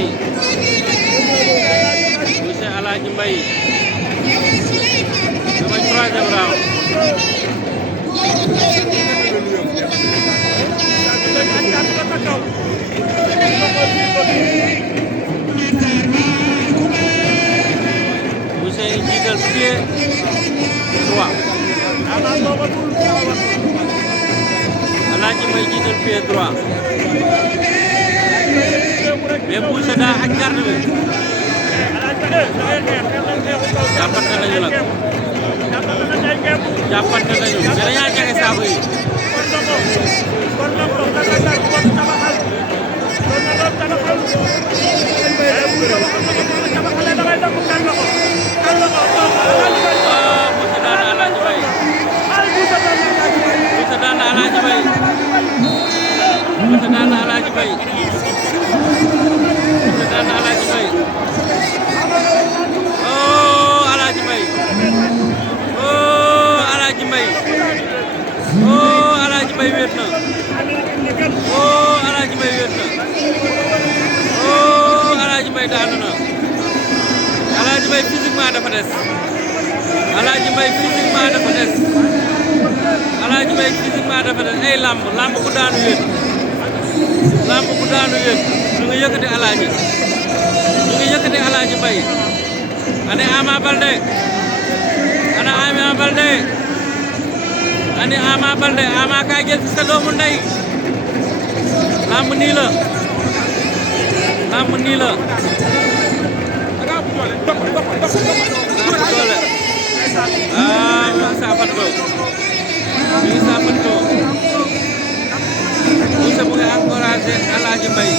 Mbaye monsieur Alaaji Mbaye damay troisième round monsieur jiital pied droit Alaaji Mbaye jiital pied droit mais Boucher daa ak garde bi jàppante nañu nag jàppante nañu mais dañaa jege saako yi Boucher daan na Alaaji Mbaye Boucher daan na Alaaji Mbaye Boucher daan na Alaaji Mbaye oh Alaaji Mbaye oh Alaaji Mbaye oh Alaaji Mbaye wéet na oh Alaaji Mbaye wéet na oh Alaaji Mbaye daanu na Alaaji Mbaye physiquement dafa des Alaaji Mbaye physiquement dafa des Alaaji Mbaye physiquement dafa des ay lamb bu daanu wéet lamb bu daanu wéet ñu ngi yëkkati Alaaji ñu ngi yëkkati Alaaji Mbaye ani Ama Baldé ana Ama Baldé ani Ama Baldé Ama kaay jël ci sa doomu ndey lamb nii la lamb nii la doole ah mi ngi saafantoo Boucher mu ngi encouragé Alaaji Mbaye